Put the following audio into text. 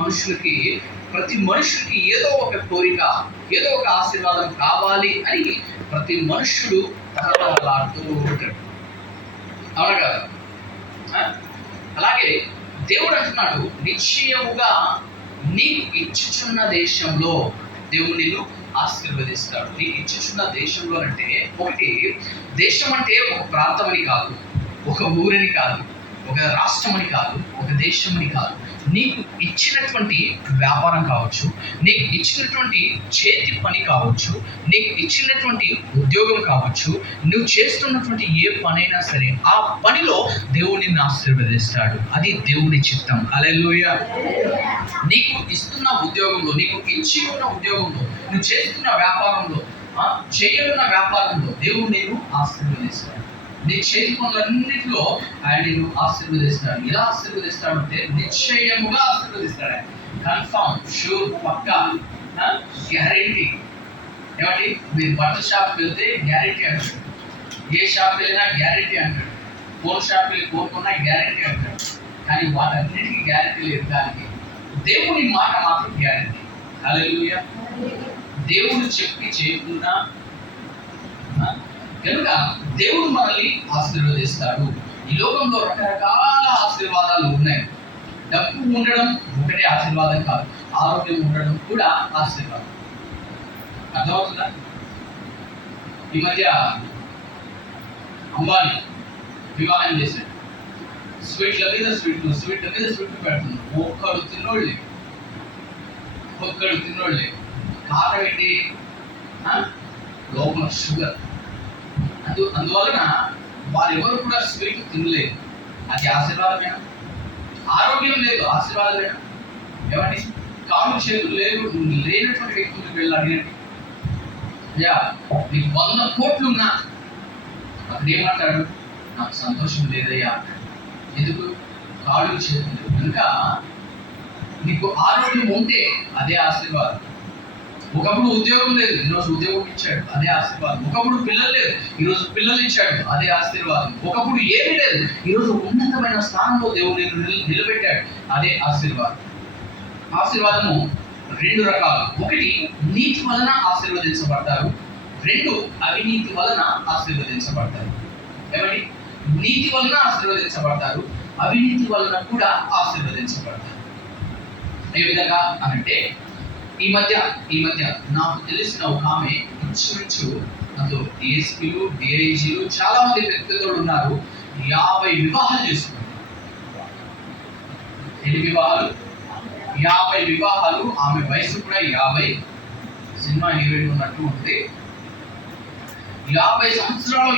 మనుషులకి ప్రతి మనుషులకి ఏదో ఒక కోరిక ఏదో ఒక ఆశీర్వాదం కావాలి అని ప్రతి మనుషుడు తలతలాడుతూ ఉంటాడు. అవునా కదా? అలాగే దేవుడు అంటున్నాడు నిశ్చయముగా నీకు ఇచ్చుచున్న దేశంలో దేవుడు నిన్ను ఆశీర్వదిస్తాడు. నీకు ఇచ్చుచున్న దేశంలో అంటే ఒకటి దేశం అంటే ఒక ప్రాంతం అని కాదు ఒక ఊరని కాదు ఒక రాష్ట్రం అని కాదు ఒక దేశం అని కాదు. నీకు ఇచ్చినటువంటి వ్యాపారం కావచ్చు నీకు ఇచ్చినటువంటి చేతి పని కావచ్చు నీకు ఇచ్చినటువంటి ఉద్యోగం కావచ్చు నువ్వు చేస్తున్నటువంటి ఏ పనైనా సరే ఆ పనిలో దేవుడు నిన్ను ఆశీర్వదిస్తాడు. అది దేవుడి చిత్తం. అలెలుయ నీకు ఇస్తున్న ఉద్యోగంలో నీకు ఇచ్చి ఉన్న ఉద్యోగంలో నువ్వు చేస్తున్న వ్యాపారంలో ఆ, చేయనున్న వ్యాపారంలో దేవుడు నేను ఆశీర్వదిస్తాడు. నీ చేతి పనులన్నింటిలో ఆయన నేను ఆశీర్వదిస్తాడు ఎలా ఆశీర్వదిస్తాడు అంటే నిశ్చయముగా ఆశీర్వదిస్తాడు ఆయన కన్ఫర్మ్ షూర్ పక్కా గ్యారెంటీ ఏమండి మీరు బట్టల షాప్కి వెళ్తే గ్యారెంటీ అంటాడు ఏ షాప్కి వెళ్ళినా గ్యారెంటీ అంటాడు ఫోన్ షాప్కి వెళ్ళి ఫోన్ కొన్నా గ్యారెంటీ అంటాడు కానీ వాటన్నిటికీ గ్యారెంటీ లేదు దానికి దేవుని మాట మాత్రం గ్యారెంటీ హల్లెలూయా దేవుడు చెప్పి చేయకుండా ఆ, కనుక దేవుడు మనల్ని ఆశీర్వదిస్తాడు. ఈ లోకంలో రకరకాల ఆశీర్వాదాలు ఉన్నాయి. డబ్బు ఉండడం ఒకటే ఆశీర్వాదం కాదు ఆరోగ్యం ఉండడం కూడా ఆశీర్వాదం. అర్థమవుతుందా? ఈ మధ్య అంబానీ వివాహం చేశాడు. స్వీట్ల మీద స్వీట్లు స్వీట్ల మీద స్వీట్లు పెడుతున్నాడు ఒక్కడు తిన్నోళ్ళే. ఒక్కడు తిన్నోళ్ళే. కారణం ఏంటి? లోపల షుగర్. అందు అందువలన వారెవరు కూడా స్వీట్ తినలేదు అది ఆశీర్వాదమేనా? ఆరోగ్యం లేదు ఆశీర్వాదమేనా? ఏమండి? కాలు చేతులు లేవు లేనటువంటి వ్యక్తులకు వెళ్ళి అడిగినట్టు యా నీకు వంద కోట్లు ఉన్నా అతను ఏమంటాడు నాకు సంతోషం లేదయ్యా ఎందుకు? కాళ్ళు చేతులు కనుక నీకు ఆరోగ్యం ఉంటే అదే ఆశీర్వాదం. ఒకప్పుడు ఉద్యోగం లేదు ఈరోజు ఉద్యోగం ఇచ్చాడు అదే ఆశీర్వాదం. ఒకప్పుడు పిల్లలు లేదు ఈరోజు పిల్లలు ఇచ్చాడు అదే ఆశీర్వాదం. ఒకప్పుడు ఏమీ లేదు ఈరోజు ఉన్నతమైన స్థానంలో దేవుడు నిన్ను నిలబెట్టాడు అదే ఆశీర్వాదం. ఆశీర్వాదము రెండు రకాలు. ఒకటి నీతి వలన ఆశీర్వదించబడతారు. రెండు అవినీతి వలన ఆశీర్వదించబడతారు. ఏమండి? నీతి వలన ఆశీర్వదించబడతారు అవినీతి వలన కూడా ఆశీర్వదించబడతారు. ఏ విధంగా? అనంటే ఈ మధ్య ఈ మధ్య నాకు తెలిసిన ఒక ఆమె ఇంచుమించు అందులో డిఎస్పీలు డిఐజీలు చాలా మంది వ్యక్తులు ఉన్నారు. యాభై వివాహాలు చేసుకున్నారు. ఎన్ని వివాహాలు? యాభై వివాహాలు. ఆమె వయసు కూడా యాభై. సినిమా హీరోయిన్ ఉన్నట్టు ఉంది. యాభై సంవత్సరాలు